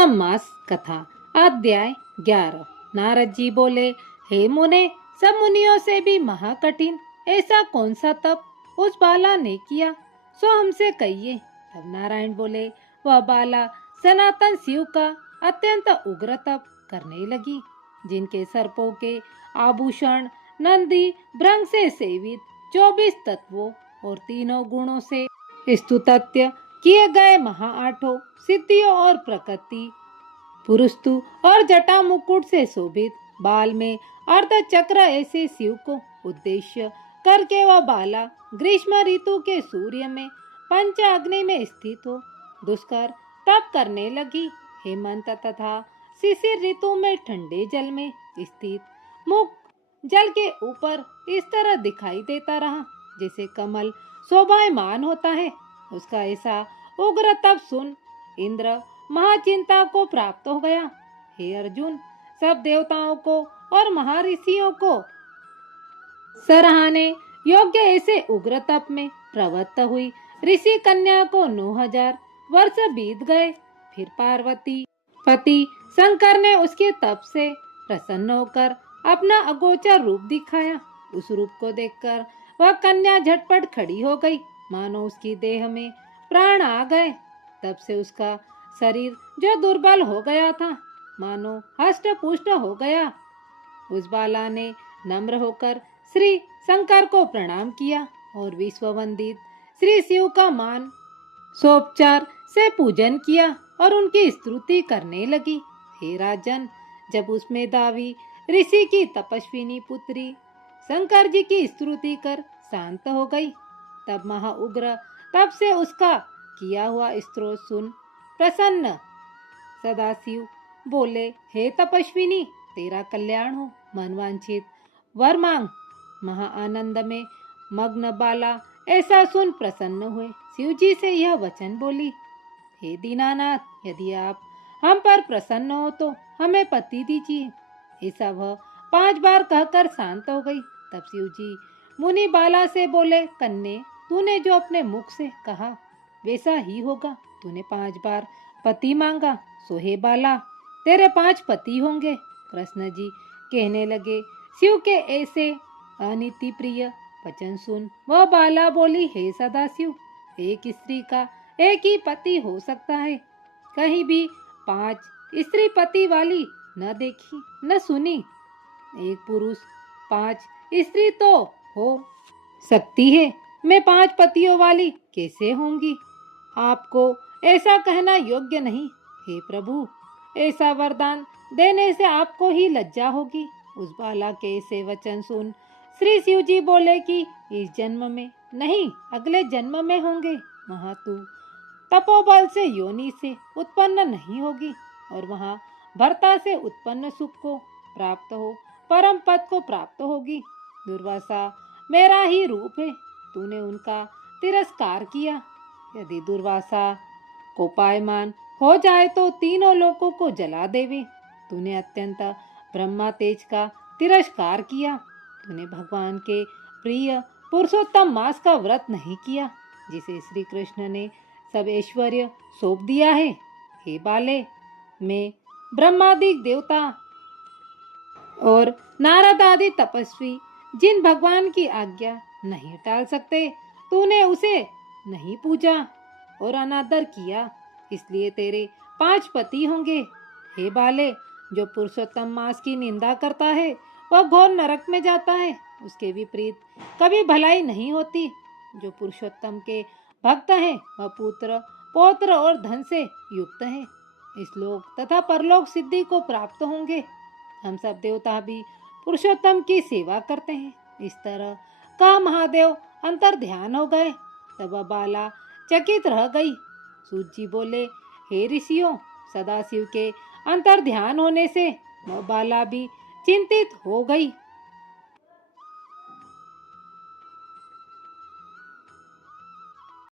पुरुषोत्तम मास कथा अध्याय 11। नारद जी बोले, हे मुने, सब मुनियों से भी महाकठिन ऐसा कौन सा तप उस बाला ने किया, सो हमसे कहिए। तब नारायण बोले, वह बाला सनातन शिव का अत्यंत उग्र तप करने लगी, जिनके सर्पों के आभूषण नंदी भृंग से सेवित 24 तत्वों और तीनों गुणों से स्तुत्य किए गए आठों सिद्धियों और प्रकृति पुरुस्तु और जटा मुकुट से शोभित बाल में अर्ध चक्र ऐसे शिव को उद्देश्य करके वह बाला ग्रीष्म ऋतु के सूर्य में पंच अग्नि में स्थित हो दुष्कर तप करने लगी। हेमंत तथा शिशिर ऋतु में ठंडे जल में स्थित मुख जल के ऊपर इस तरह दिखाई देता रहा जैसे कमल शोभायमान होता है। उसका ऐसा उग्र तप सुन इंद्र महाचिंता को प्राप्त हो गया। हे अर्जुन, सब देवताओं को और महर्षियों को सराहने योग्य ऐसे उग्र तप में प्रवृत्त हुई ऋषि कन्या को 9000 वर्ष बीत गए। फिर पार्वती पति शंकर ने उसके तप से प्रसन्न होकर अपना अगोचर रूप दिखाया। उस रूप को देखकर वह कन्या झटपट खड़ी हो गई, मानो उसकी देह में प्राण आ गए। तब से उसका शरीर जो दुर्बल हो गया था, मानो हष्ट पुष्ट हो गया। उस बाला ने नम्र होकर श्री शंकर को प्रणाम किया और विश्ववंदित श्री शिव का मान सोपचार से पूजन किया और उनकी स्तुति करने लगी। हे राजन, जब उसमें दावी ऋषि की तपस्विनी पुत्री शंकर जी की स्तुति कर शांत हो गई, तब महाउग्र तब से उसका किया हुआ स्तोत्र सुन प्रसन्न सदाशिव बोले, हे तपस्विनी, तेरा कल्याण हो, मनवांछित वर मांग। महाआनंद में मग्न बाला ऐसा सुन प्रसन्न हुए शिव जी से यह वचन बोली, हे दीनानाथ, यदि आप हम पर प्रसन्न हो तो हमें पति दीजिए। ऐसा वह 5 बार कहकर शांत हो गई। तब शिव जी मुनि बाला से बोले, कन्ये, तूने जो अपने मुख से कहा वैसा ही होगा। तूने 5 बार पति मांगा, सो हे बाला, तेरे 5 पति होंगे। कृष्ण जी कहने लगे, शिव के ऐसे अनिति प्रिय वचन सुन वह बाला बोली, हे सदाशिव, एक स्त्री का एक ही पति हो सकता है, कहीं भी 5 स्त्री पति वाली न देखी न सुनी। एक पुरुष 5 स्त्री तो हो सकती है, मैं 5 पतियों वाली कैसे होंगी? आपको ऐसा कहना योग्य नहीं। हे प्रभु, ऐसा वरदान देने से आपको ही लज्जा होगी। उस बाला के ऐसे वचन सुन श्री शिव जी बोले कि इस जन्म में नहीं, अगले जन्म में होंगे। वहाँ तू तपोबल से योनि से उत्पन्न नहीं होगी और वहाँ भर्ता से उत्पन्न सुख को प्राप्त हो परम पद को प्राप्त होगी। दुर्वासा मेरा ही रूप है, तूने उनका तिरस्कार किया। यदि दुर्वासा कोपायमान हो जाए तो तीनों लोकों को जला देवे। तूने अत्यंत ब्रह्मा तेज का तिरस्कार किया। तूने भगवान के प्रिय पुरुषोत्तम मास का व्रत नहीं किया, जिसे श्री कृष्ण ने सब ऐश्वर्य सौंप दिया है। हे बाले, मैं ब्रह्मादिक देवता और नारद आदि तपस्वी जिन भगवान की आज्ञा नहीं टाल सकते, तूने उसे नहीं पूजा और अनादर किया, इसलिए तेरे 5 पति होंगे। हे बाले, जो पुरुषोत्तम मास की निंदा करता है वह घोर नरक में जाता है, उसके विपरीत कभी भलाई नहीं होती। जो पुरुषोत्तम के भक्त हैं वह पुत्र पौत्र और धन से युक्त हैं, इस लोक तथा परलोक सिद्धि को प्राप्त होंगे। हम सब देवता भी पुरुषोत्तम की सेवा करते हैं। इस तरह का महादेव अंतर ध्यान हो गए। तब वह बाला चकित रह गई। सूत जी बोले, हे ऋषियों, सदाशिव के अंतर ध्यान होने से वह बाला भी चिंतित हो गई।